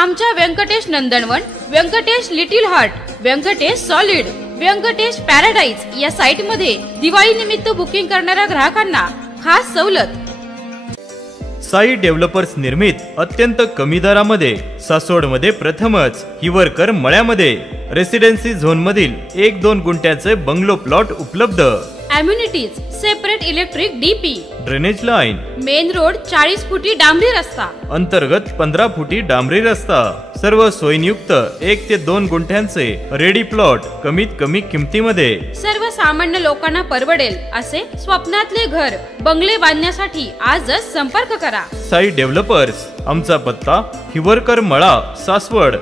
आमच्या Venkatesh Nandanvan, Venkatesh little heart, Venkatesh solid, Venkatesh paradise या site मध्ये दिवाळी निमित्त बुकिंग करणाऱ्या ग्राहकांना खास सवलत। साई डेव्हलपर्स निर्मित अत्यंत कमी दरामध्ये सासवडमध्ये प्रथमच हिवरकर मळ्यामध्ये रेसिडेन्सी झोन मधील 1-2 गुंठ्याचे बंगलो प्लॉट उपलब्ध। Amenities separate electric DP, drainage line, main road 40 फुटी डांबरी रस्ता, अंतर्गत 15 फुटी डांबरी रस्ता, सर्व सोयींयुक्त 1 ते 2 गुंठ्यांचे रेडी प्लॉट कमीत कमी किमतीमध्ये। सर्वसामान्य लोकांना परवडेल असे स्वप्नातले घर बंगले बांधण्यासाठी आजच संपर्क करा। साई डेव्हलपर्स, आमचा पत्ता हिवरकर मळा, सासवड,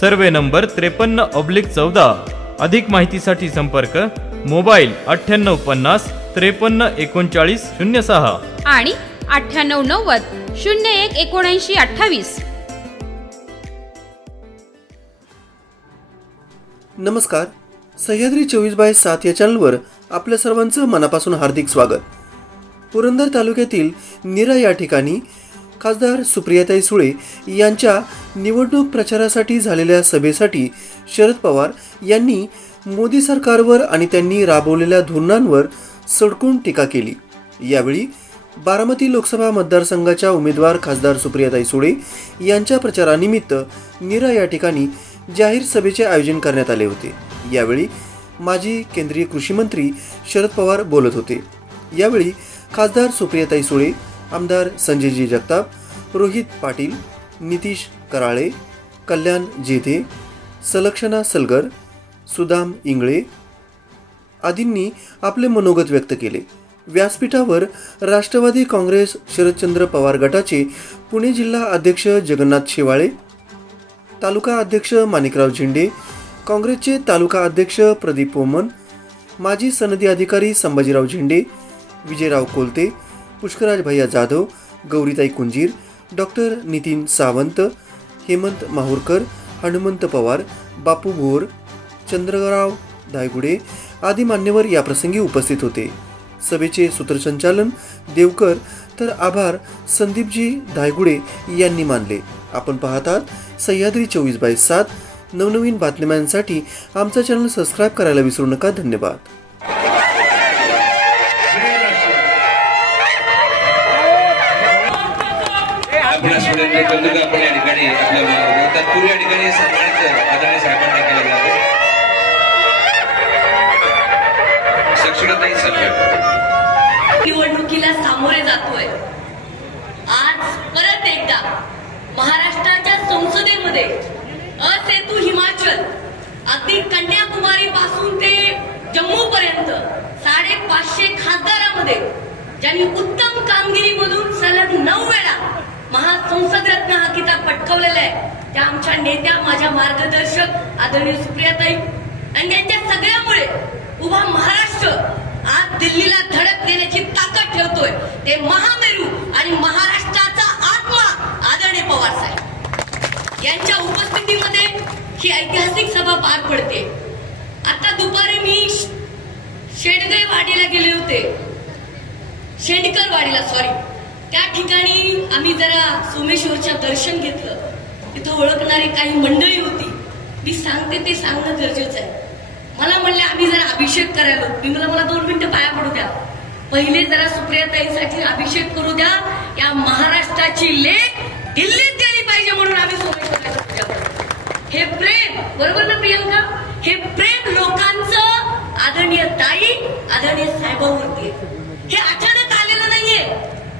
सर्वे नंबर 53/14। अधिक माहितीसाठी संपर्क मोबाईल 9850 53 39 06 आणि 9890 01 79 28। नमस्कार, सह्याद्री 24/7 या चॅनलवर आपल्या सर्वांचं मनापासून हार्दिक स्वागत। पुरंदर तालुक्यातील नीरा या ठिकाणी खासदार सुप्रियाताई सुळे यांच्या निवडणूक प्रचारासाठी झालेल्या सभेसाठी शरद पवार यांनी मोदी सरकारवर आणि त्यांनी राबवलेल्या धोरणांवर सडकून टीका केली। यावेळी बारामती लोकसभा मतदारसंघाच्या उमेदवार खासदार सुप्रियाताई सुळे यांच्या प्रचारानिमित्त नीरा या ठिकाणी जाहीर सभेचे आयोजन करण्यात आले होते। यावेळी माजी केंद्रीय कृषी मंत्री शरद पवार बोलत होते। यावेळी खासदार सुप्रियाताई सुळे, आमदार संजयजी जगताप, रोहित पाटील, नितीश कराळे, कल्याण जेधे, सलक्षणा सलगर, सुदाम इंगळे आदींनी आपले मनोगत व्यक्त केले। व्यासपीठावर राष्ट्रवादी काँग्रेस शरदचंद्र पवार गटाचे पुणे जिल्हा अध्यक्ष जगन्नाथ शेवाळे, तालुका अध्यक्ष माणिकराव झेंडे, काँग्रेसचे तालुका अध्यक्ष प्रदीप पोमन, माजी सनदी अधिकारी संभाजीराव झेंडे, विजयराव कोलते, पुष्कराज भैया जाधव, गौरीताई कुंजीर, डॉक्टर नितीन सावंत, हेमंत माहुरकर, हनुमंत पवार, बापू भोर, चंद्रराव धायगुडे आदी मान्यवर या प्रसंगी उपस्थित होते। सभेचे सूत्रसंचालन देवकर तर आभार संदीपजी धायगुडे यांनी मानले। आपण पाहतात सह्याद्री 24/7। नवनवीन बातम्यांसाठी आमचा चॅनल सबस्क्राइब करायला विसरू नका। धन्यवाद। निवडणुकीला सामोरे जातोय। आज परत एकदा महाराष्ट्राच्या संसदेमध्ये असेतू हिमाचल अगदी कन्याकुमारी पासून ते जम्मू पर्यंत 550 खासदारांमध्ये ज्यांनी उत्तम कामगिरीमधून सलग 9 वेळा महासंसद रत्न हा किताब पटकावलेला आहे, त्या आमच्या नेत्या, माझ्या मार्गदर्शक आदरणीय सुप्रियाताई आणि त्यांच्या सगळ्यामुळे उभा महाराष्ट्र आज दिल्लीला धडक देण्याची ताकद ठेवतोय। ते महामेरू आणि महाराष्ट्राचा आत्मा आदरणीय पवार साहेब यांच्या उपस्थितीमध्ये ही ऐतिहासिक सभा पार पडते। आता दुपारी मी शेंडकर वाडीला गेले होते, त्या ठिकाणी आम्ही जरा सोमेश्वरच्या दर्शन घेतलं। तिथं ओळखणारी काही मंडळी होती, मी सांगते ते सांगणं गरजेचं आहे। मला म्हणले आम्ही जरा अभिषेक करायला, मी मला 2 मिनिटं पाया पडू द्या, पहिले जरा सुप्रियाताईंसाठी अभिषेक करू द्या। या महाराष्ट्राची लेक दिल्लीत गेली पाहिजे म्हणून आम्ही सोमेश्वराची पूजा करतो। हे प्रेम, बरोबर ना प्रियंका, हे प्रेम लोकांचं आदरणीय ताई, आदरणीय साहेबांवरती हे अचानक आलेलं नाहीये,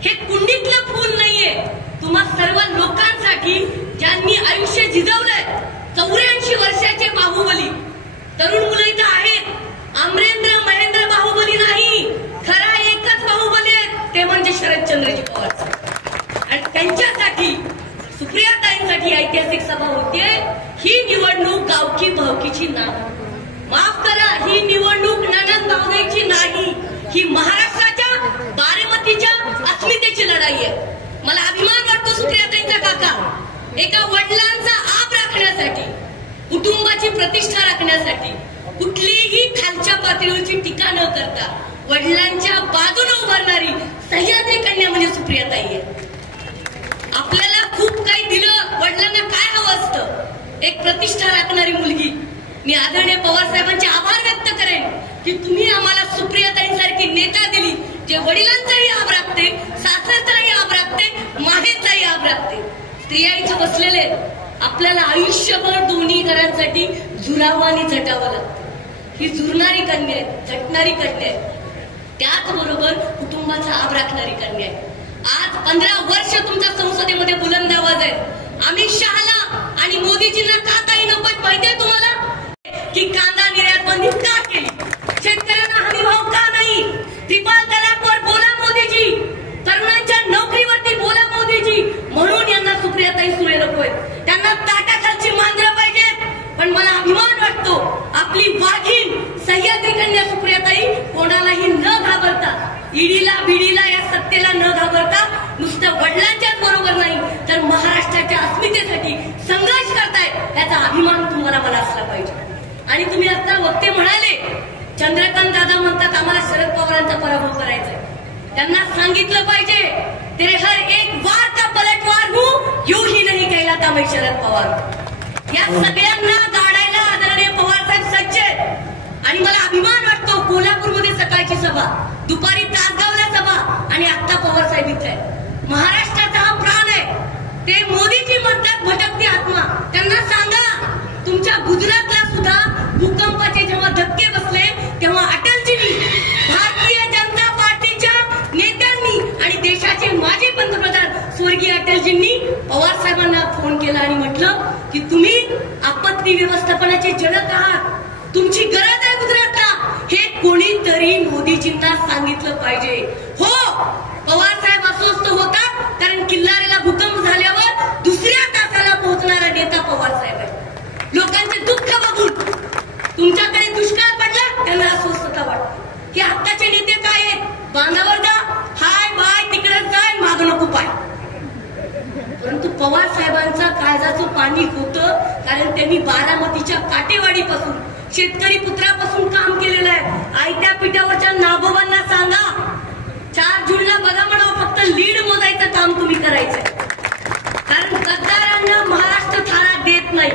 हे कुंडीतलं फूल नाहीये। तुम्हा सर्व लोकांसाठी ज्यांनी आयुष्य झिजवलंय, 84 वर्षाचे बाहुबली तरुण मुलं इथं आहेत, अमरेंद्र महेंद्र बाहुबली नाही, खरा एकच बाहुबली आहे, ते म्हणजे शरदचंद्रजी पवार। आणि त्यांच्यासाठी सुप्रियाताईंसाठी ऐतिहासिक सभा होतीये। ही निवडणूक गावकी भावकीची नाही, माफ करा, ही निवडणूक ननंद भावजाईची नाही, ही महाराष्ट्राच्या बारामतीच्या अस्मितेची लढाई आहे। मला अभिमान वाटतो सुप्रियाताईंचा काका, एका वडिलांचा आप राखण्यासाठी, कुटुंबाची प्रतिष्ठा राखण्यासाठी कुठलीही खालच्या पातळीवरची टीका न करता वडिलांच्या बाजूने उभारणारी सह्याद्री कन्या म्हणजे सुप्रियाताई आहे। आपल्याला खूप काही दिलं, वडिलांना काय हवं एक प्रतिष्ठा राखणारी मुलगी. मी आदरणीय पवार साहेबांचे आभार व्यक्त करेन की तुम्ही आम्हाला सुप्रियाताईंसारखी नेता दिली, जे वडिलांचाही आभ राखते, सासरचाही आभ राखते, माहेरचाही आभ राखते. स्त्रिया इथं बसलेले आपल्याला आयुष्यभर दोन्ही घरांसाठी झुरावं आणि झटावं लागतं. ही झुरणारी कन्या आहे, झटणारी कन्या आहे, त्याचबरोबर कुटुंबाचा आभ राखणारी कन्या आहे. आज 15 वर्ष तुमच्या संसदेमध्ये बुलंद आवाज आहे. अमित शहाला आणि मोदीजींना का काही नकोच माहितीये तुम्हाला? की कांदा निर्यात बंदी का केली, शेतकऱ्यांना हमीभाव का नाही, त्रिपाल तलाकवर बोला मोदीजी, तरुणांच्या नोकरीवरती बोला मोदीजी. म्हणून यांना सुप्रियाताई सुळे नकोय, त्यांना ताटाखालची मांजरं पाहिजेत. पण मला अभिमान वाटतो आपली वाघीण सह्याद्री कन्या सुप्रियाताई कोणालाही न घाबरता, ईडीला बिडीला या सत्तेला न घाबरता नुसतं वडिलांच्याच बरोबर नाही तर महाराष्ट्राच्या अस्मितेसाठी संघर्ष करताय, याचा अभिमान तुम्हाला मला असला पाहिजे. आणि तुम्ही आता वक्ते म्हणाले, चंद्रकांत दादा म्हणतात आम्हाला शरद पवारांचा पराभव करायचा आहे. त्यांना सांगितलं पाहिजे, तेरे हर एक वार का पलटवार हूं, यूं ही नहीं कहलाता मैं शरद पवार. या सगळ्यांना गाडायला आदरणीय पवार साहेब सज्ज आहेत. आणि मला अभिमान वाटतो कोल्हापूरमध्ये सकाळची सभा, दुपारी तासगावला सभा आणि आता पवार साहेब इथे आहे. महाराष्ट्राचा हा प्राण आहे. ते मोदीजी म्हणतात भटकती आत्मा. त्यांना सांगा तुमच्या गुजरातला सुद्धा भूकंपाचे जेव्हा धक्के बसले तेव्हा अटलजींनी, भारतीय जनता पार्टीच्या नेत्यांनी आणि देशाचे माजी पंतप्रधान स्वर्गीय अटलजींनी पवार साहेबांना फोन केला आणि म्हटलं की तुम्ही आपत्ती व्यवस्थापनाचे जनक आहात, तुमची गरज आहे गुजरातला, हे कोणीतरी मोदीजींना सांगितलं पाहिजे. हो, पवार साहेब अस्वस्थ होतात कारण किल्लारीला भूकंप झाल्यावर दुसऱ्या तासाला पोहोचणारा नेता पवार साहेब आहे. लोकांचे दुःख बघून तुमच्याकडे दुष्काळ पडला त्यांना अस्वस्थता वाटते की आत्ताचे नेते काय आहेत, बांधावर जा, हाय बाय तिकडे जाय, माग नको पाय. परंतु पवार साहेबांचा काळजाचं पाणी होतं कारण त्यांनी बारामतीच्या काटेवाडीपासून, शेतकरी पुत्रापासून काम केलेलं आहे. आयत्या पिठावरच्या नागोबांना सांगा 4 जूनला बघा म्हणावं, फक्त लीड मोजायचं काम तुम्ही करायचंय. कारण गद्दारांना महाराष्ट्र थारा देत नाही.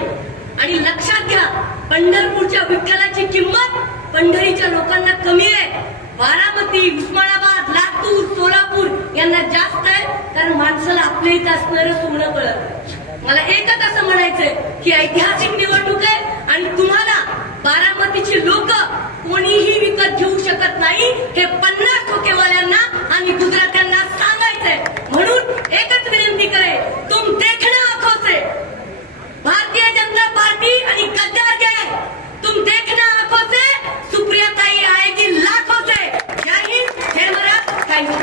आणि लक्षात घ्या, पंढरपूरच्या विठ्ठलाची किंमत पंढरीच्या लोकांना कमी आहे. बारामती, उस्मानाबाद, लातूर, सोलापूर यांना जास्त आहे कारण माणसाला आपल्या इथं असणारं सोनं कळत. मला एकच असं म्हणायचंय की ऐतिहासिक निवडणूक आहे आणि तुम्हाला बारामतीची लोक कोणीही विकत घेऊ शकत नाही हे 50 ठोकेवाल्यांना आणि गुजरात्यांना सांगायचंय. म्हणून एकच विनंती करे, तुम देखना आंखों से, भारतीय जनता पार्टी आणि गद्दार गए, तुम देखना आंखों से, सुप्रियाताई आएगी लाखों से. जय हिंद, जय महाराष्ट्र. थँक्यू.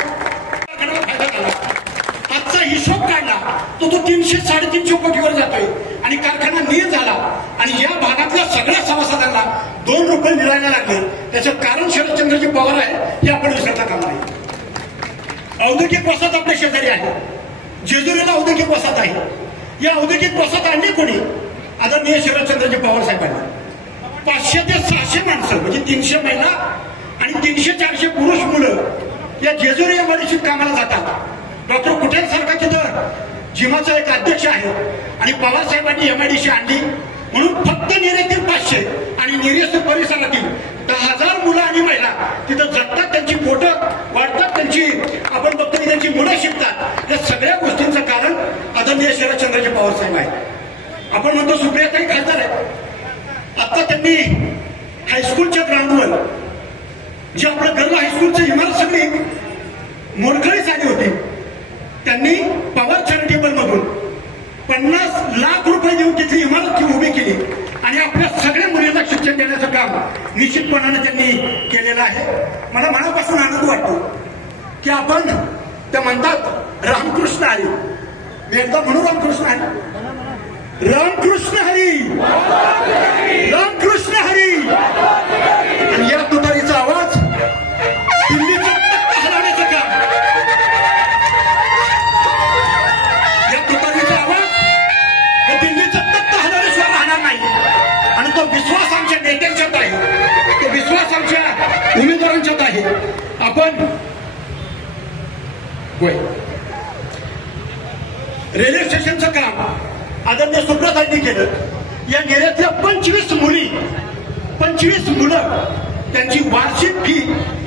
आजचा हिशोब काढला तो 300-350 कोटीवर जातोय आणि कारखाना नील झाला आणि या भागातल्या सगळ्या सभासदांना 2 रुपये मिळायला लागले. त्याचं कारण शरदचंद्रजी पवार आहे हे आपण विसरता कामा नये. औद्योगिक वसाहत आपल्या शेजारी आहे, जेजुरीला औद्योगिक वसाहत आहे. या औद्योगिक वसाहत आणली कोणी? आदरणीय शरदचंद्रजी पवार साहेबांनी. 500 ते 600 माणसं म्हणजे 300 महिला आणि 300-400 पुरुष मुलं या जेजुरी एमआयडीसीत कामाला जातात. डॉक्टर कुठेल सारखा तिथं जिमाचा एक अध्यक्ष आहे आणि पवार साहेबांनी एमआयडीसी आणली म्हणून फक्त नेरेतील 500 आणि नेरेस परिसरातील 10,000 मुलं आणि महिला तिथं जगतात, त्यांची पोटं वाढतात, त्यांची आपण बघतो की त्यांची मुलं शिकतात. या सगळ्या गोष्टींचं कारण आदरणीय शरदचंद्रजी पवार साहेब आहे. आपण म्हणतो सुप्रियाताई खासदार आहेत. आता त्यांनी हायस्कूलच्या ग्राउंडवर जे आपलं गर्ल हायस्कूलची इमारत सगळी मोडकळीस आली होती, त्यांनी पवार चॅरिटेबल मधून 50 लाख रुपये देऊन तिथली इमारत उभी केली आणि आपल्या सगळ्या मुलींना शिक्षण देण्याचं काम निश्चितपणाने त्यांनी केलेलं आहे. मला मनापासून आनंद वाटतो की आपण त्या म्हणतात रामकृष्ण हरी. मी एकदा म्हणू रामकृष्ण हरी, रामकृष्ण हरी, रामकृष्ण हरी. आणि या तुतारीचा आवाज दिल्लीचं तख्त हलवण्याचं काम, या तुतारीचा आवाज हे दिल्लीचं तख्त हलवण्याशिवाय राहणार नाही. आणि तो विश्वास आमच्या नेत्यांच्यात आहे, तो विश्वास आमच्या उमेदवारांच्यात आहे. आपण होय रेल्वे स्टेशनचं काम आदरणीय सुब्रतांनी केलं. या नेऱ्यातल्या 25 मुलं त्यांची वार्षिक फी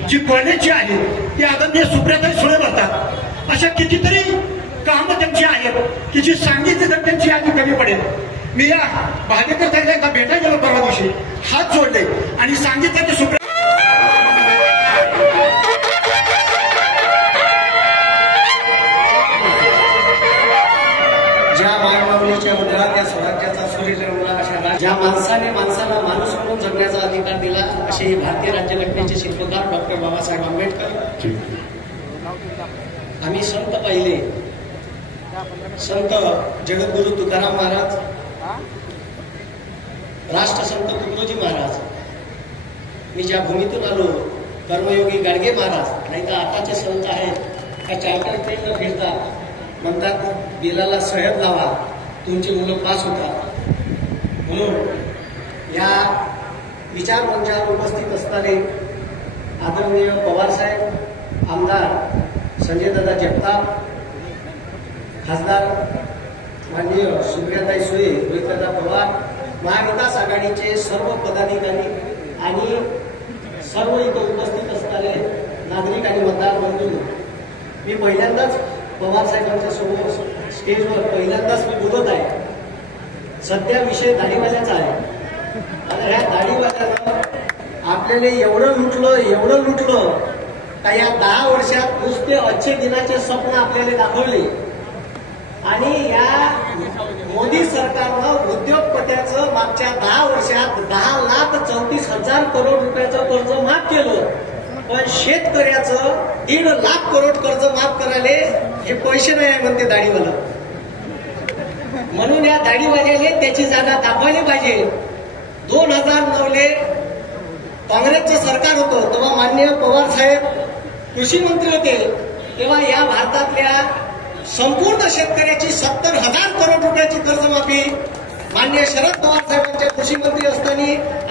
जी कॉलेजची आहे ती आदरणीय सुप्रियाताई सुळे भरतात. अशा कितीतरी कामं त्यांची आहेत की जी सांगितली तर त्यांची यादी कमी पडेल. मी या भाडेकर साहेबांना एकदा भेटायला गेलो परवा दिवशी, हात जोडले आणि सांगितलं की सुप्रिया ज्या मानवतेच्या मुद्रा त्या स्वराज्याचा सूर्यजन्मला अशा ज्या माणसाने माणसाला माणूस म्हणून जगण्याचा अधिकार दिला असे हे भारतीय राज्यघटनेचे शिल्पकार डॉक्टर बाबासाहेब आंबेडकर. आम्ही संत पाहिले, संत जगद्गुरु तुकाराम महाराज, राष्ट्रसंत तुकडोजी महाराज, मी ज्या भूमीतून आलो कर्मयोगी गाडगे महाराज, नाही तर आताचे संत आहेत त्या चार्टर ट्रेनला फिरतात, म्हणतात बिलाला सह्याद लावा तुमची मुलं पास होतात. म्हणून या विचार मंचावर उपस्थित असणारे आदरणीय पवारसाहेब, आमदार संजयदादा जगताप, खासदार माननीय सुप्रियाताई सुळे, रोहितदादा पवार, महाविकास आघाडीचे सर्व पदाधिकारी आणि सर्व इथं उपस्थित असणारे नागरिक आणि मतदार बंधू, मी पहिल्यांदाच पवार साहेबांच्या समोर स्टेजवर पहिल्यांदाच मी बोलत आहे. सध्या विषय दाढीवाल्याचा आहे. आता ह्या दाढीवाल्यानं आपल्याला एवढं लुटलं का या 10 वर्षात नुसते अच्छे दिनाचे स्वप्न आपल्याला दाखवले. आणि या मोदी सरकारनं उद्योगपत्याचं मागच्या 10 वर्षात 10,34,000 करोड रुपयाचं कर्ज माफ केलं, पण शेतकऱ्याचं 1.5 लाख करोड कर्ज माफ करायले हे पैसे नाही आहे म्हणते दाढीवाला. म्हणून या दाढीवाल्याने त्याची जागा दाखवायला पाहिजे. 2009 काँग्रेसचं सरकार होतं, तेव्हा माननीय पवार साहेब कृषी मंत्री होते, तेव्हा या भारतातल्या संपूर्ण शेतकऱ्याची 70,000 करोड रुपयाची कर्जमाफी माननीय शरद पवार साहेबांच्या कृषी मंत्री असताना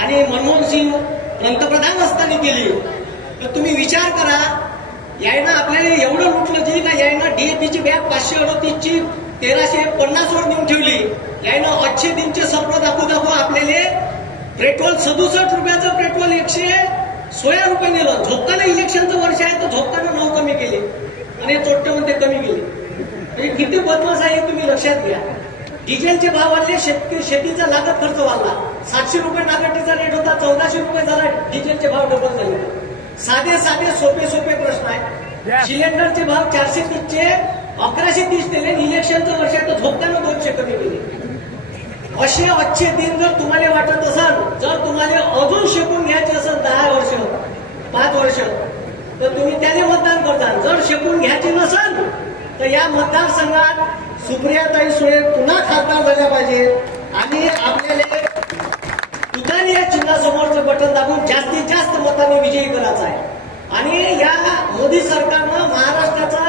आणि मनमोहन सिंग पंतप्रधान असताना केली. तर तुम्ही विचार करा, यायनं आपल्याला एवढं लुटलं जी का यायनं डीएपीची बॅग 538ची 1350 वर नेऊन ठेवली. यायनं अच्छे दिनचे स्वप्न दाखवू आपल्याला पेट्रोल 67 रुपयाचं पेट्रोल 116 रुपये नेलं. झोपकानं इलेक्शनचं वर्ष आहे तर झोपकानं 9 कमी केले आणि चोट्ट्यामध्ये कमी केले. म्हणजे किती बदमाश आहे तुम्ही लक्षात घ्या. डिझेलचे भाव वाढले, शेतीचा लागत खर्च वाढला. 700 रुपये नागरिकचा रेट होता, 1400 रुपये झाला. डिझेलचे भाव डबल झाले. साधे सोपे प्रश्न आहे. सिलेंडरचे भाव 430चे 1130 दिले. इलेक्शनचं वर्ष आहे तर झोपकानं 200 कमी केले. असे अच्छे दिन जर तुम्हाला वाटत असाल, जर तुम्हाला अजून शिकून घ्यायचे असेल 10 वर्ष 5 वर्ष, तर तुम्ही त्याने मतदान करता. जर शिकून घ्यायचे नसेल तर या मतदारसंघात सुप्रियाताई सुळे पुन्हा खासदार झाल्या पाहिजे आणि आपल्याला तुतारी या चिन्हासमोरचं बटन दाबून जास्तीत जास्त मताने विजयी करायचा आहे. आणि या मोदी सरकारनं महाराष्ट्राचा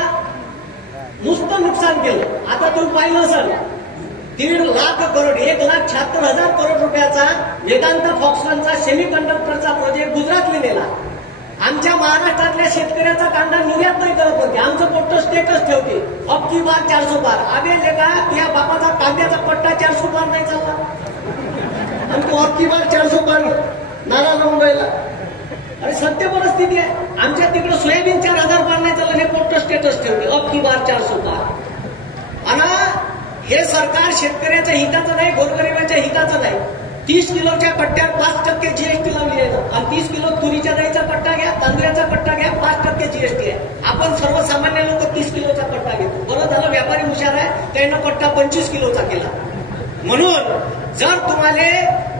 नुसतं नुकसान केलं. आता तुम्ही पाहिलं असाल 1.5 लाख करोड 1,76,000 करोड रुपयाचा वेदांत फॉक्सकॉनचा सेमीकंडक्टरचा प्रोजेक्ट गुजरातला नेला. आमच्या महाराष्ट्रातल्या शेतकऱ्याचा कांदा निर्यात नाही करत होते. आमचं पोट्ट स्टेटस ठेवते अब की बार 400 बार. आबे लेका या बापाचा कांद्याचा पट्टा 400 बार नाही चालला आणि तो अब की बार 400 बार नारा लावून राहिला. अरे सत्य परिस्थिती आहे. आमच्या तिकडे सोयाबीन 4,000 बार नाही चाललं, हे पोट्ट स्टेटस ठेवते अब की बार 400 बार. आणि हे सरकार शेतकऱ्याच्या हिताचं नाही, गोरगरिबाच्या हिताचं नाही. 30 किलोच्या कट्ट्यात 5% जीएसटी लावली आहे आणि 30 किलो तुरीच्या डाळीचा कट्टा घ्या, तांदळाचा कट्टा घ्या, 5% जीएसटी आहे. आपण सर्वसामान्य लोक 30 किलोचा कट्टा घेतो. बरं झालं व्यापारी हुशार आहे, त्यानं कट्टा 25 किलोचा केला. म्हणून जर तुम्हाला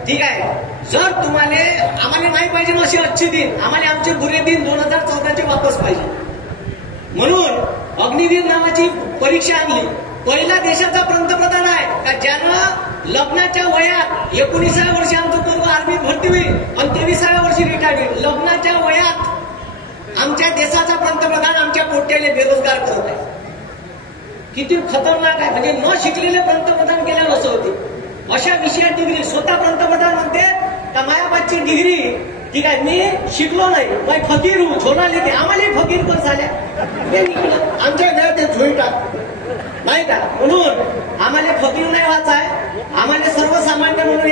ठीक आहे, जर तुम्हाला आम्हाला नाही पाहिजे ना असे अच्छे दिन, आम्हाला आमचे बुरे दिन 2014चे वापस पाहिजे. म्हणून अग्निवीर नावाची परीक्षा आणली. पहिला देशाचा पंतप्रधान आहे का ज्यानं लग्नाच्या वयात 19व्या वर्षी आमचं पूर्व आर्मीत भरती होईल आणि 23व्या वर्षी रिटायर होईल. लग्नाच्या वयात आमच्या देशाचा पंतप्रधान आमच्या पोट्याले बेरोजगार करत आहे. किती खतरनाक आहे. म्हणजे न शिकलेले पंतप्रधान गेल्या असं होते. अशा विषयात डिग्री स्वतः पंतप्रधान म्हणते का मायाबादची डिग्री ठीक आहे, मी शिकलो नाही, मैं फकीर हूं, छोना लेके. आम्हाला फकीर पण झाल्या ते निघलं आमच्या घरात ते झोई टाक नाही का. म्हणून आम्हाला फकीर नाही व्हायचं आहे. आम्हाला सर्वसामान्य म्हणून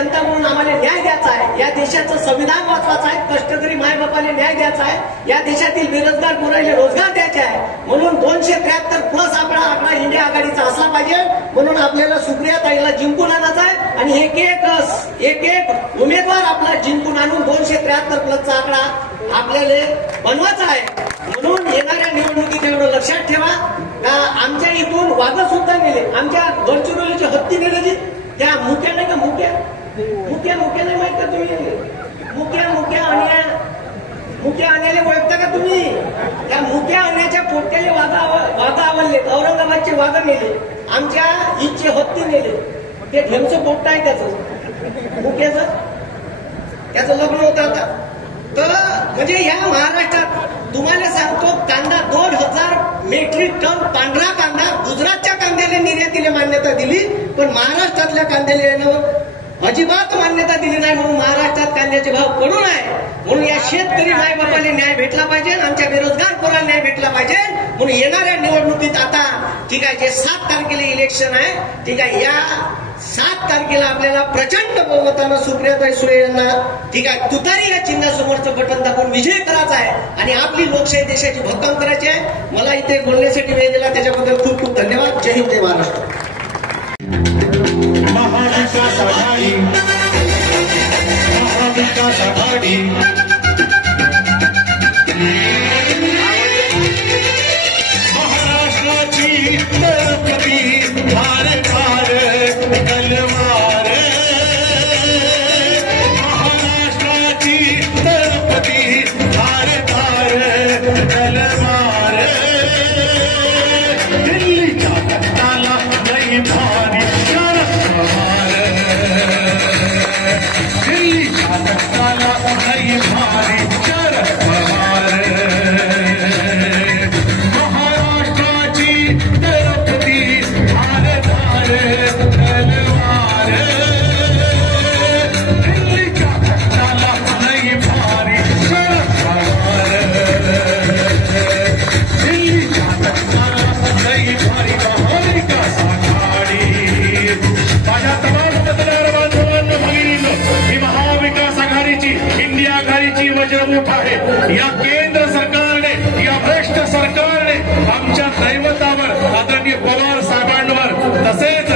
जनता म्हणून आम्हाला न्याय द्यायचा आहे, या देशाचं संविधान वाचवायचं आहे, कष्टकरी मायबापाला न्याय द्यायचा आहे, या देशातील बेरोजगार मुलांना रोजगार द्यायचे आहे. म्हणून 273 प्लस आकडा इंडिया आघाडीचा असला पाहिजे. म्हणून आपल्याला सुप्रियाताईला जिंकून आणायचा आहे आणि एक एक उमेदवार आपला जिंकून आणून 273 प्लसचा आकडा आपल्याला बनवायचा आहे. म्हणून येणाऱ्या निवडणुकीत एवढं लक्षात ठेवा का आमच्या इथून वाघ सुद्धा नेले, आमच्या गडचिरोलीची हत्ती नेले, त्या मुक्या नाही का, मुक्या नाही माहित का तुम्ही, मुक्या आण्याला ओळखता का तुम्ही? त्या मुक्या आण्याच्या पोट्याले वाघ आवडले, औरंगाबादचे वाघ नेले, आमच्या ईदचे हत्ती नेले. ते ढेमचं पोट्ट आहे त्याचं मुक्याचं, त्याचं लग्न होतं आता. तर म्हणजे या महाराष्ट्रात तुम्हाला सांगतो कांदा 2000 मेट्रिक टन पांढरा कांदा गुजरातच्या कांद्याला निर्यातीला मान्यता दिली, पण महाराष्ट्रातल्या कांद्याला अजिबात मान्यता दिली नाही. म्हणून महाराष्ट्रात कांद्याचे भाव पडून आहे. म्हणून या शेतकरी मायबापाला न्याय भेटला पाहिजे, आमच्या बेरोजगार पोराला न्याय भेटला पाहिजे. म्हणून येणाऱ्या निवडणुकीत आता ठीक आहे, जे 7 तारखेला इलेक्शन आहे, ठीक आहे, या 7 तारखेला आपल्याला प्रचंड बहुमतानं सुप्रियाताई सुळे यांना ठीक आहे तुतारी या चिन्हासमोरचं बटन दाबून विजय करायचा आहे आणि आपली लोकशाही देशाची भक्कम करायची आहे. मला इथे बोलण्यासाठी वेळ दिला त्याच्याबद्दल खूप खूप धन्यवाद. जय हिंद, जय महाराष्ट्र. महाविकास आघाडी, महाविकास आघाडी, महाराष्ट्राची तरकरी धार धार कलवार, महाराष्ट्राची तरकरी धार धार कलवार, दिल्लीच्या रक्ताला नाही भारी शरद पवार, दिल्लीच्या रक्ताला नाही भारी शरद पवार, महाराष्ट्राची तरफती धार धार तलवार, दिल्लीच्या रक्ताला नाही भारी शरद पवार, दिल्लीच्या रक्ताला नाही भारी महाविकास आघाडी. माझ्या तमाम मतदार बांधवांना भगिनींनो, ही महाविकास आघाडीची इंडिया आघाडीची वज्रमुठ आहे. या केंद्र सरकारने, या भ्रष्ट सरकारने आमच्या दैवतावर आदरणीय पवार साहेबांवर तसेच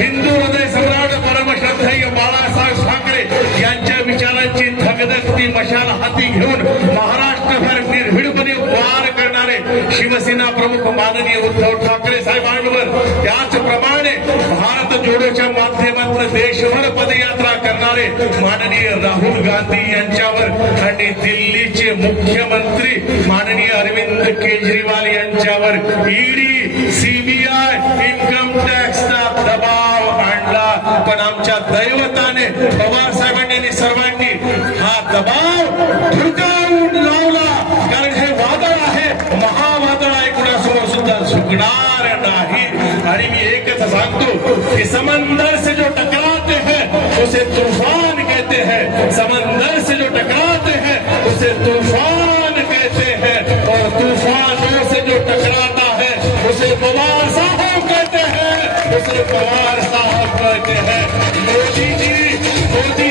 हिंदू हृदय सम्राट परमश्रद्धेय बाळासाहेब ठाकरे यांच्या विचारांची धगधगती मशाल हाती घेऊन महाराष्ट्रभर निर्भीडपणे वार करणारे शिवसेना प्रमुख माननीय उद्धव ठाकरे साहेबांवर, त्याचप्रमाणे भारत जोडोच्या माध्यमातून देशभर पदयात्रा करणारे माननीय राहुल गांधी यांच्यावर आणि दिल्लीचे मुख्यमंत्री माननीय अरविंद केजरीवाल यांच्यावर ईडी, सीबीआय, इन्कम टॅक्सचा दबाव आणला. पण आमच्या दैवताने पवार साहेबांनी सर्वांनी हा दबाव धुडकावून लावला. कारण हे वादळ आहे, महावादळ आहे, कुणासमोर सुद्धा झुकणार नाही. आणि मी एकच सांगतो की समंदर से जो टकराते हैं उसे तूफान कहते हैं, समंदर से जो टकराते हैं उसे तूफान कहते हैं, और तूफानों से जो टकराता है उसे पवार साहब कहते हैं, उसे पवार साहब कहते हैं. मोदी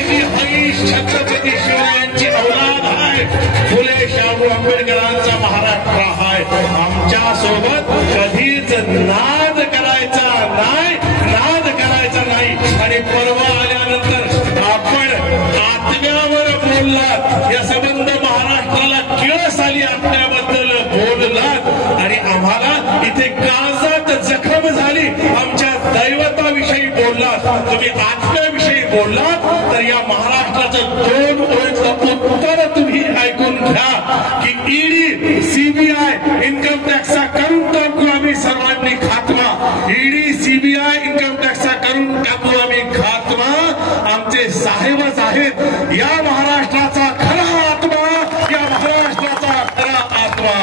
जी हरीश छत्रपती शिवरायांची औलाद आहे, फुले शाहू आंबेडकरांचा महाराष्ट्र आहे. आमच्या सोबत कधीच नाद करायचा नाही. आणि परवा आल्यानंतर आपण आत्म्यावर बोललात, या संबंध महाराष्ट्राला किळस आली आत्म्याबद्दल बोललात आणि आम्हाला इथे काळजात जखम झाली. आमच्या दैवताविषयी बोललात, तुम्ही आत्म्याविषयी बोललात, तर या महाराष्ट्राचं 2 ओळीचं उत्तर तुम्ही ऐकून घ्या की ईडी, सीबीआय, इन्कम टॅक्सचा करून टाकू आम्ही सर्वांनी खात्मा. ईडी, सीबीआय, इन्कम टॅक्सचा करून टाकू आम्ही खात्मा. आमचे साहेबच आहेत या महाराष्ट्राचा खरा आत्मा, या महाराष्ट्राचा खरा आत्मा.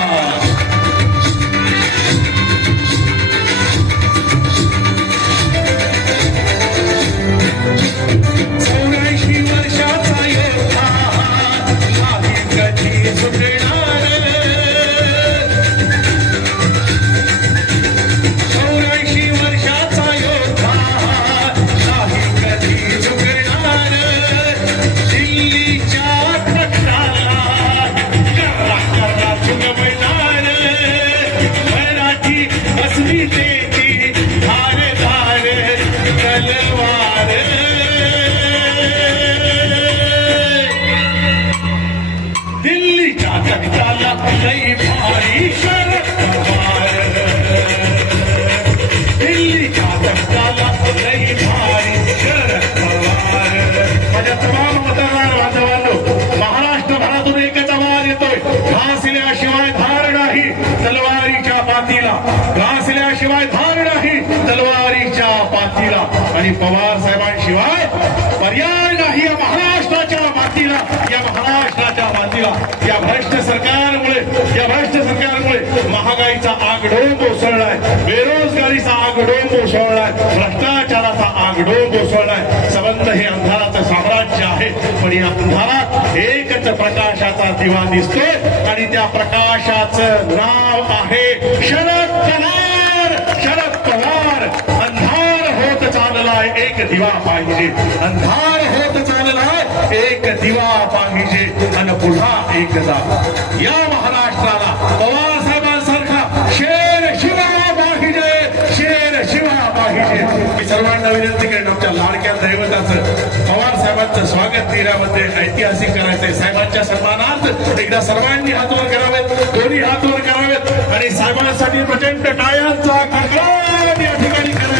84 वर्षाचा योद्धा नाही कधी सुटणार, 84 वर्षाचा योद्धा नाही कधी झुकणार. धार नाही तलवारीच्या पातीला, घासल्याशिवाय धार नाही तलवारीच्या पातीला, आणि पवार साहेबांशिवाय पर्याय नाही या महाराष्ट्राच्या मातीला, या महाराष्ट्राच्या मातीला. या भ्रष्ट सरकारमुळे महागाईचा आगडोंब कोसळलाय, बेरोजगारीचा आगडोंब कोसळलाय, भ्रष्टाचाराचा आगडोंब कोसळलाय. संबंध हे अंधाराचं साम्राज्य आहे, पण या अंधारात एकच प्रकाशाचा दिवा दिसतोय आणि त्या प्रकाशाचं नाव आहे शरद पवार. शरद पवार. अंधार होत चाललाय, एक दिवा पाहिजे. अंधार होत चाललाय, एक दिवा पाहिजे. आणि पुन्हा एकदा या महाराष्ट्राला पवार साहेबांसारखा शेर शिवा पाहिजे, शेर शिवा पाहिजे. मी सर्वांना विनंती करेन, आमच्या लाडक्या दैवताचं पवार साहेबांचं स्वागत केल्यामध्ये ऐतिहासिक करायचंय. साहेबांच्या सन्मानार्थ एकदा सर्वांनी हात वर करावेत, दोन्ही हात वर करावेत आणि साहेबांसाठी प्रचंड टाळ्यांचा कडकडाट या ठिकाणी करायचा.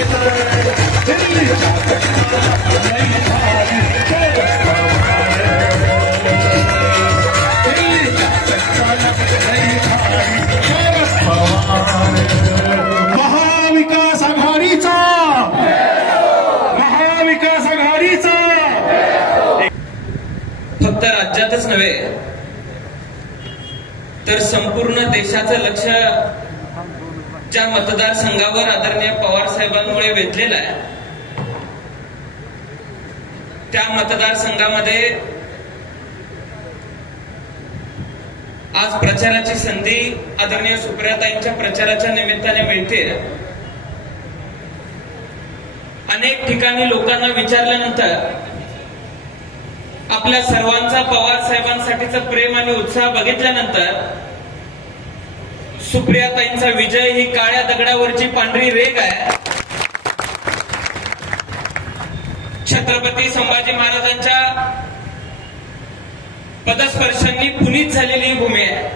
महाविकास आघाडीचा, महाविकास आघाडीचा. फक्त राज्यातच नव्हे तर संपूर्ण देशाचं लक्ष ज्या मतदारसंघावर आदरणीय पवार साहेबांमुळे वेधलेलं आहे, त्या मतदारसंघामध्ये आज प्रचाराची संधी आदरणीय सुप्रियाताईंच्या प्रचाराच्या निमित्ताने मिळते. अनेक ठिकाणी लोकांना विचारल्यानंतर आपल्या सर्वांचा पवार साहेबांसाठीचं प्रेम आणि उत्साह बघितल्यानंतर सुप्रियाताईंचा विजय ही काळ्या दगडावरची पांढरी रेघ आहे. छत्रपती संभाजी महाराजांच्या पदस्पर्शांनी पुनीत झालेली भूमी आहे.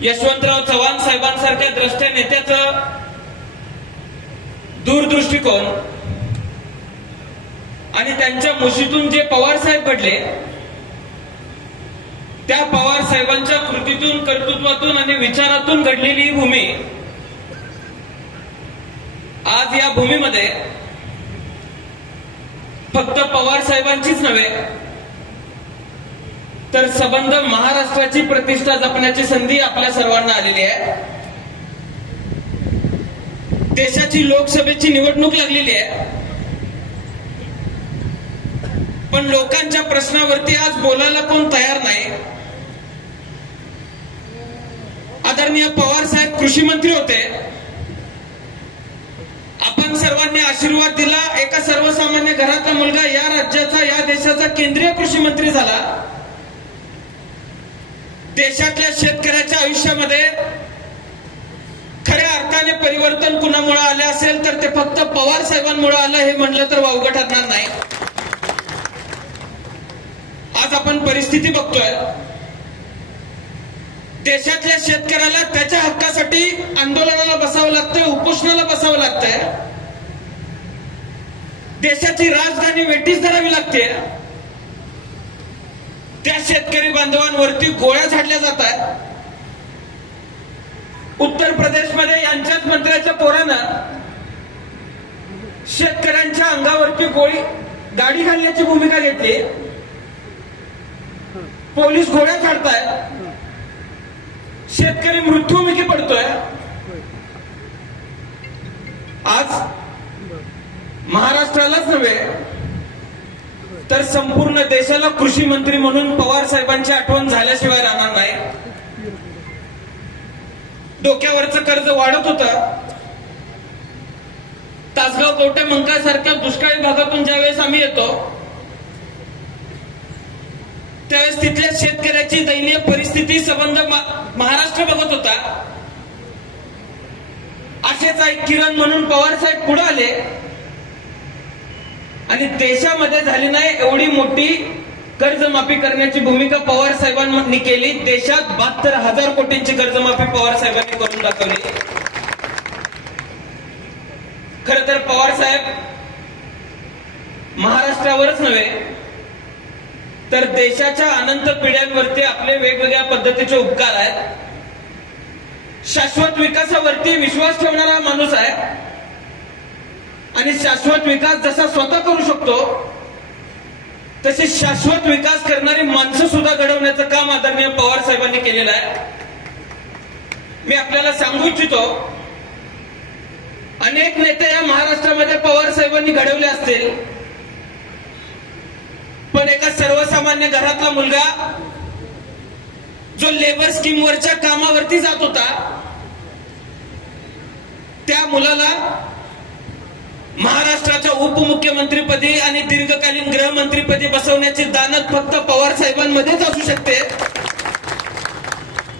यशवंतराव चव्हाण साहेबांसारख्या द्रष्ट नेत्याचं दूरदृष्टिकोन आणि त्यांच्या मुशीतून जे पवार साहेब घडले, त्या पवार साहेबांच्या कृतीतून, कर्तृत्वातून आणि विचारातून घडलेली ही भूमी आज या भूमीमध्ये फक्त पवार साहेबांचीच नव्हे तर संबंध महाराष्ट्राची प्रतिष्ठा जपण्याची संधी आपल्या सर्वांना आलेली आहे. देशाची लोकसभेची निवडणूक लागलेली आहे, पण लोकांच्या प्रश्नावरती आज बोलायला कोण तयार नाही. आदरणीय पवार साहेब कृषी मंत्री होते, आपण सर्वांनी आशीर्वाद दिला. एका सर्वसामान्य घरातला मुलगा या राज्याचा, या देशाचा केंद्रीय कृषी मंत्री झाला. देशातल्या शेतकऱ्याच्या आयुष्यामध्ये खऱ्या अर्थाने परिवर्तन कुणामुळे आले असेल तर ते फक्त पवार साहेबांमुळे आलं हे म्हणलं तर वावगं ठरणार नाही. आज आपण परिस्थिती बघतोय, देशातल्या शेतकऱ्याला त्याच्या हक्कासाठी आंदोलनाला बसावं लागतंय, उपोषणाला बसावं लागतंय. देशाची राजधानी वेठीस धरावी लागते. त्या शेतकरी बांधवांवरती गोळ्या झाडल्या जात आहेत. उत्तर प्रदेशमध्ये यांच्याच मंत्र्याच्या पोरानं शेतकऱ्यांच्या अंगावरती गाडी घालण्याची भूमिका घेतली. पोलीस गोळ्या काढतायत, शेतकरी मृत्युमुखी पडतोय. आज महाराष्ट्रालाच नव्हे तर संपूर्ण देशाला कृषी मंत्री म्हणून पवार साहेबांची आठवण झाल्याशिवाय राहणार नाही. डोक्यावरचं कर्ज वाढत होतं. तासगाव, कवठे मंकाळसारख्या दुष्काळी भागातून ज्यावेळेस आम्ही येतो त्यावेळेस तिथल्या शेतकऱ्याची दयनीय परिस्थिती संबंध महाराष्ट्र बघत होता. असेच एक किरण म्हणून पवार साहेब पुढे आले आणि देशामध्ये झाली नाही एवढी मोठी कर्जमाफी करण्याची भूमिका पवार साहेबांनी केली. देशात 72,000 कोटींची कर्जमाफी पवार साहेबांनी करून दाखवली. खर तर पवार साहेब महाराष्ट्रावरच नव्हे तर देशाच्या अनंत पिढ्यांवरती आपले वेगवेगळ्या पद्धतीचे उपकार आहेत. शाश्वत विकासावरती विश्वास ठेवणारा माणूस आहे आणि शाश्वत विकास जसा स्वतः करू शकतो तसे शाश्वत विकास करणारी माणसं सुद्धा घडवण्याचं काम आदरणीय पवार साहेबांनी केलेलं आहे. मी आपल्याला सांगू इच्छितो, अनेक नेते या महाराष्ट्रामध्ये पवार साहेबांनी घडवले असतील, पण एका सर्वसामान्य घरातला मुलगा जो लेबर स्कीमवरच्या कामावरती जात होता, त्या मुलाला महाराष्ट्राच्या उपमुख्यमंत्रीपदी आणि दीर्घकालीन गृहमंत्रीपदी बसवण्याची दानत फक्त पवार साहेबांमध्येच असू शकते.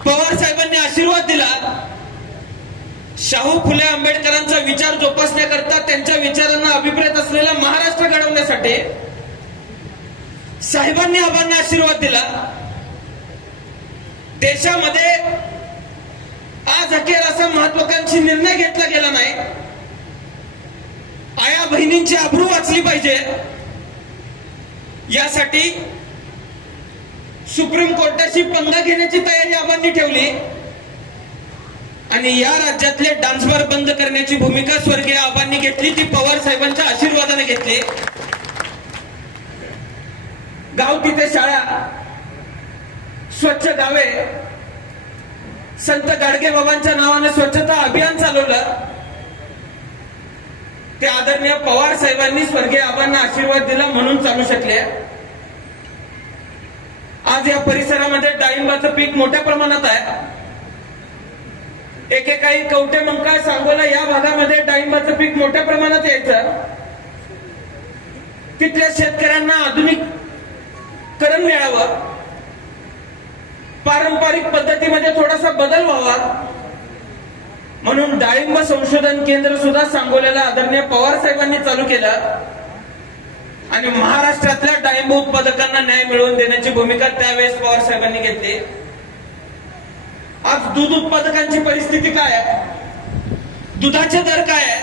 पवार साहेबांनी आशीर्वाद दिला. शाहू फुले आंबेडकरांचा विचार जोपासण्याकरता, त्यांच्या विचारांना अभिप्रेत असलेला महाराष्ट्र घडवण्यासाठी साहेबांनी आबांना आशीर्वाद दिला. देशामध्ये आज अखेर असा महत्वाकांक्षी निर्णय घेतला गेला नाही. आया बहिणींची अब्रू वाचली पाहिजे यासाठी सुप्रीम कोर्टाशी पंगा घेण्याची तयारी आबांनी ठेवली आणि या राज्यातले डान्स बार बंद करण्याची भूमिका स्वर्गीय आबांनी घेतली. ती पवार साहेबांच्या आशीर्वादाने घेतली. गाव तिथे शाळा, स्वच्छ गावे, संत गाडगे बाबांच्या नावाने स्वच्छता अभियान चालवलं. ते आदरणीय पवार साहेबांनी स्वर्गीय आबांना आशीर्वाद दिला म्हणून चालू शकले. आज या परिसरामध्ये डाळिंबाचं पीक मोठ्या प्रमाणात आहे. एकेकाळी कवठे मंकाळ, सांगोला या भागामध्ये डाळिंबाचं पीक मोठ्या प्रमाणात यायचं. तिथल्या शेतकऱ्यांना आधुनिकीकरण मिळावं, पारंपरिक पद्धतीमध्ये थोडासा बदल व्हावा म्हणून डाळिंब संशोधन केंद्र सुद्धा सांगोल्याला आदरणीय पवार साहेबांनी चालू केलं आणि महाराष्ट्रातल्या डाळिंब उत्पादकांना न्याय मिळवून देण्याची भूमिका त्यावेळेस पवार साहेबांनी घेतली. आज दूध उत्पादकांची परिस्थिती काय आहे, दुधाचे दर काय आहे,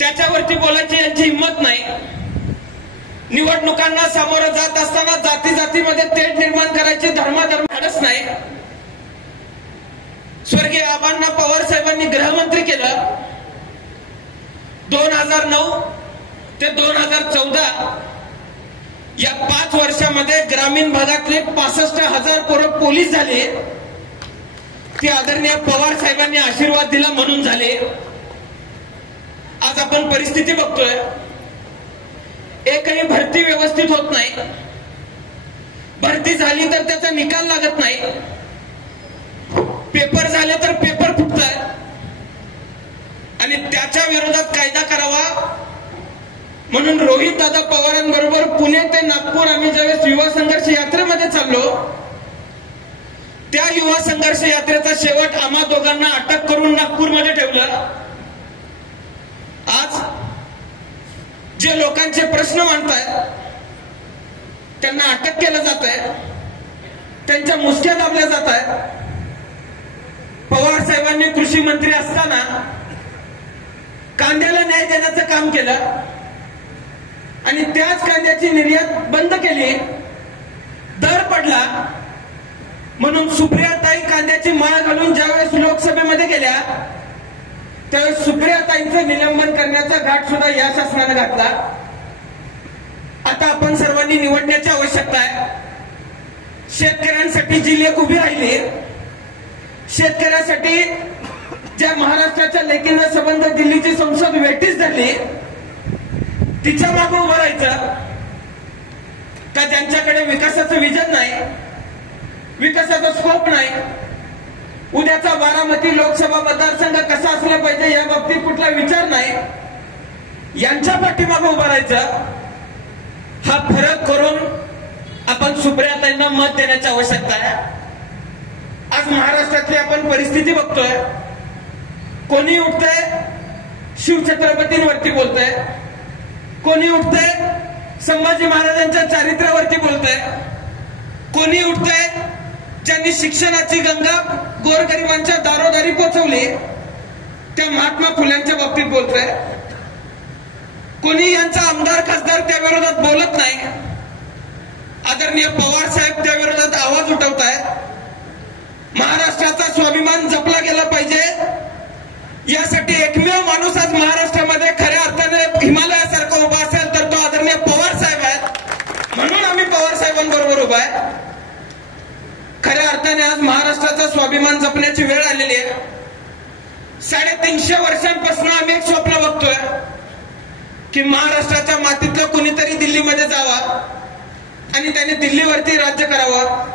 त्याच्यावरती बोलायची यांची हिंमत नाही. निवडणुकांना सामोरं जात असताना जाती जातीमध्ये तेढ निर्माण करायचे धर्माधर्म धाडस नाही. स्वर्गीय आबांना पवार साहेबांनी गृहमंत्री केलं. 2009 ते 2014 या 5 वर्षामध्ये ग्रामीण भागातले 65,000 पोरं पोलीस झाले. ते आदरणीय पवार साहेबांनी आशीर्वाद दिला म्हणून झाले. आज आपण परिस्थिती बघतोय, एकही भरती व्यवस्थित होत नाही. भरती झाली तर त्याचा निकाल लागत नाही. पेपर झाले तर पेपर फुटतात आणि त्याच्या विरोधात कायदा करावा म्हणून रोहित दादा पवारांबरोबर पुणे ते नागपूर आम्ही ज्यावेळेस युवा संघर्ष यात्रेमध्ये चाललो, त्या युवा संघर्ष यात्रेचा शेवट आम्हा दोघांना अटक करून नागपूरमध्ये ठेवलं. आज जे लोकांचे प्रश्न मांडतायत त्यांना अटक केलं जात आहे, त्यांच्या मुसक्या दाबल्या जात आहेत. पवार साहेबांनी कृषी मंत्री असताना कांद्याला न्याय देण्याचं काम केलं आणि त्याच कांद्याची निर्यात बंद केली. दर पडला म्हणून सुप्रियाताई कांद्याची माळ घालून ज्यावेळेस लोकसभेमध्ये गेल्या त्यावेळेस सुप्रियाताईंचं निलंबन करण्याचा घाट सुद्धा या शासनाने घातला. आता आपण सर्वांनी निवडण्याची आवश्यकता आहे. शेतकऱ्यांसाठी जी लेख उभी राहिली, शेतकऱ्यासाठी ज्या महाराष्ट्राच्या लेकींना संबंध दिल्लीची संसद वेठीस धरली, तिच्या मागे उभं राहायचं. का ज्यांच्याकडे विकासाचं विजन नाही, विकासाचा स्कोप नाही, उद्याचा बारामती लोकसभा मतदारसंघ कसा असला पाहिजे या बाबतीत कुठला विचार नाही, यांच्या पाठीमागे उभं राहायचं. हा फरक करून आपण सुप्रियाताईंना मत देण्याची आवश्यकता आहे. आज महाराष्ट्रातली आपण परिस्थिती बघतोय, कोणी उठतंय शिवछत्रपतींवरती बोलतंय, कोणी उठतंय संभाजी महाराजांच्या चारित्र्यावरती बोलतंय, कोणी उठतंय ज्यांनी शिक्षणाची गंगा गोरगरिबांच्या दारोदारी पोहोचवली त्या महात्मा फुल्यांच्या बाबतीत बोलतंय, कोणी यांचा आमदार खासदार त्या विरोधात बोलत नाही. आदरणीय पवार साहेब त्या विरोधात आवाज उठवतायत. महाराष्ट्राचा स्वाभिमान जपला गेला पाहिजे यासाठी एकमेव माणूस आज महाराष्ट्रामध्ये खऱ्या अर्थाने हिमालयासारखा उभा असेल तर तो आदरणीय पवार साहेब आहेत. म्हणून आम्ही पवार साहेबांबरोबर उभा आहे. खऱ्या अर्थाने आज महाराष्ट्राचा स्वाभिमान जपण्याची वेळ आलेली आहे. 350 वर्षांपासून आम्ही एक स्वप्न बघतोय की महाराष्ट्राच्या मातीतलं कुणीतरी दिल्लीमध्ये जावा आणि त्याने दिल्लीवरती राज्य करावं.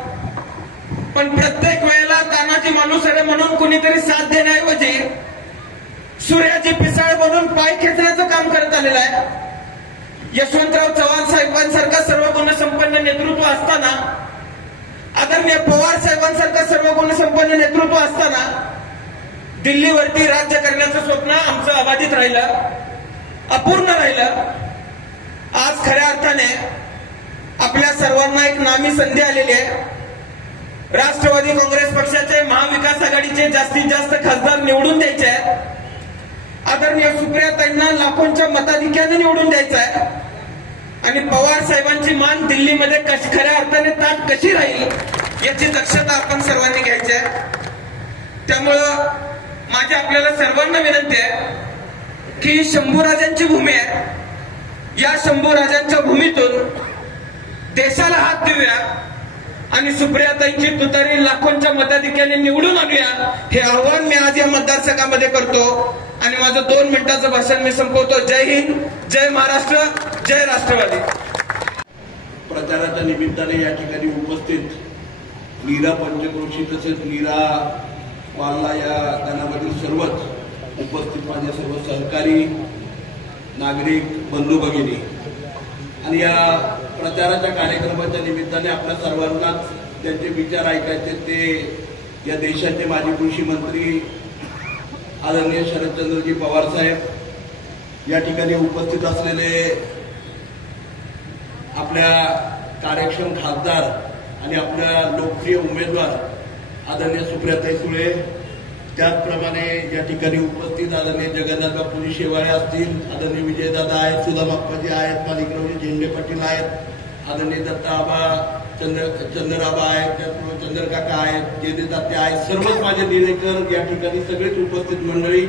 पण प्रत्येक वेळेला तानाजी मालुसरे म्हणून कुणीतरी साथ देण्याऐवजी सूर्याची पिसाळ बनून पाय खेचण्याचं काम करत आलेलं आहे. यशवंतराव चव्हाण साहेबांसारखं सर्व गुणसंपन्न नेतृत्व असताना, आदरणीय पवार साहेबांसारखं सर्व गुणसंपन्न नेतृत्व असताना दिल्लीवरती राज्य करण्याचं स्वप्न आमचं अबाधित राहिलं, अपूर्ण राहिलं. आज खऱ्या अर्थाने आपल्या सर्वांना एक नामी संधी आलेली आहे. राष्ट्रवादी काँग्रेस पक्षाचे महाविकास आघाडीचे जास्तीत जास्त खासदार निवडून द्यायचे आहेत. आदरणीय सुप्रियाताईंना लाखोंच्या मताधिक्याने निवडून द्यायचं आहे आणि पवार साहेबांची मान दिल्लीमध्ये खऱ्या अर्थाने ताट कशी राहील याची दक्षता आपण सर्वांनी घ्यायची आहे. त्यामुळं माझी आपल्याला सर्वांना विनंती आहे की शंभूराजांची भूमी आहे. या शंभूराजांच्या भूमीतून देशाला हात देऊया आणि सुप्रियाताईंची तुतारी लाखोंच्या मताधिक्याने निवडून आणूया. हे आव्हान मी आज या मतदारसंघामध्ये करतो आणि माझं 2 मिनिटाचं भाषण मी संपवतो. जय हिंद, जय महाराष्ट्र, जय राष्ट्रवादी. प्रचाराच्या निमित्ताने या ठिकाणी उपस्थित नीरा पंचक्रोशी तसेच नीरा वाल्ला या गणामधील सर्वच उपस्थित माझे सर्व सहकारी नागरिक बंधू भगिनी आणि या प्रचाराच्या कार्यक्रमाच्या निमित्ताने आपल्या सर्वांनाच त्यांचे विचार ऐकायचे ते या देशाचे माजी कृषी मंत्री आदरणीय शरदचंद्रजी पवार साहेब, या ठिकाणी उपस्थित असलेले आपल्या कार्यक्षम खासदार आणि आपल्या लोकप्रिय उमेदवार आदरणीय सुप्रियाताई सुळे, त्याचप्रमाणे या ठिकाणी उपस्थित आदरणीय जगन्नाथ बापूजी शेवाळे असतील, आदरणीय विजयदादा आहेत, सुदाम अप्पाजी आहेत, माणिकरावजी झेंडे पाटील आहेत, आदरणीय दत्ताबा चंद्रआबा आहेत, त्याचप्रमाणे चंद्रकाका आहेत, जयदे तात्या आहेत, सर्वच माझे निरेकर या ठिकाणी सगळेच उपस्थित मंडळी.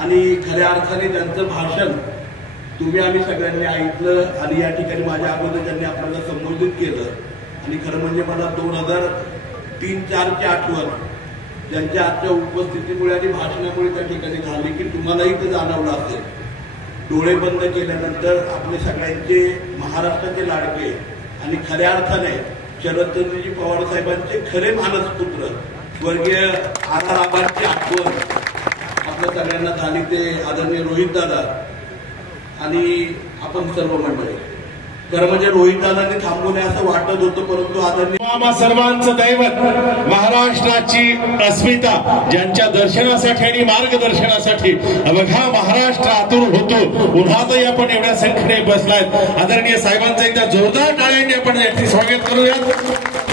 आणि खऱ्या अर्थाने त्यांचं भाषण तुम्ही आम्ही सगळ्यांनी ऐकलं आणि या ठिकाणी माझ्या अगोदर त्यांनी आपल्याला संबोधित केलं. आणि खरं म्हणजे मला 2003-04ची आठवण ज्यांच्या आजच्या उपस्थितीमुळे आणि भाषणामुळे त्या ठिकाणी झाली की तुम्हालाही ते जाणवलं असेल. डोळे बंद केल्यानंतर आपले सगळ्यांचे महाराष्ट्राचे लाडके आणि खऱ्या अर्थाने शरदचंद्रजी पवार साहेबांचे खरे मानसपुत्र स्वर्गीय आर आबांची आठवण आपल्या सगळ्यांना झाली. ते आदरणीय रोहितदादा आणि आपण सर्व मंडळी. खरं म्हणजे रोहितदादांनी थांबवणे असं वाटत होतं, परंतु आदरणीय सर्वांचं दैवत, महाराष्ट्राची अस्मिता, ज्यांच्या दर्शनासाठी आणि मार्गदर्शनासाठी बघा महाराष्ट्र आतुर होतो. उन्हातही आपण एवढ्या संख्येने बसलायत. आदरणीय साहेबांचं एकदा जोरदार टाळ्यांनी आपण याची स्वागत करूयात.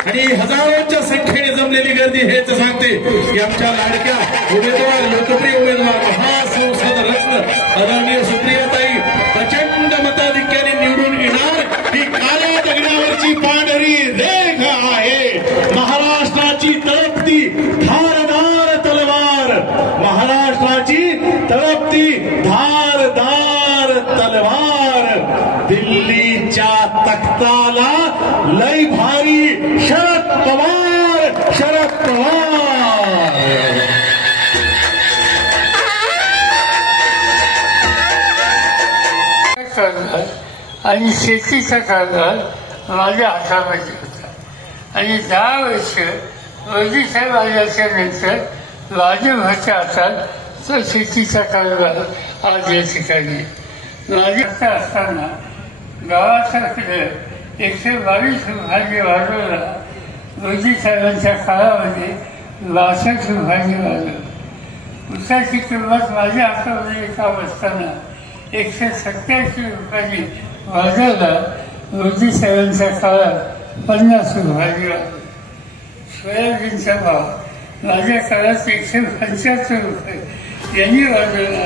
आणि हजारोच्या संख्येने जमलेली गर्दी हेच सांगते की आमच्या लाडक्या उमेदवार, लोकप्रिय उमेदवार, महासंसद रत्न आदरणीय सुप्रियाताई प्रचंड मताधिक्याने निवडून येणार. ही काळ्या दगडावरची पांढरी रेघ आहे. महाराष्ट्राची तळपती धारदार तलवार, महाराष्ट्राची तळपती धारदार तलवार. दिल्लीच्या तख्ताला लय भारी शरद पवार, शरद पवार. आणि शेतीचा कारभार माझ्या हातामध्ये होता. आणि 10 वर्ष मोदी साहेब आल्याच्या नंतर माझ्या हातात तो शेतीचा कारभार आज या ठिकाणी. माझ्या असताना गावासारखं 122 भाजी वाढवला. मोदी साहेबांच्या काळामध्ये 62 भाजी वाढवलं. ऊसाची किंमत माझ्या हातामध्ये काम असताना 187 रुपयांनी वाढवला. मोदी साहेबांच्या काळात 50 भाजी वाढवली. सोयाबीनचा भाव माझ्या काळात 175 रुपये यांनी वाढवला.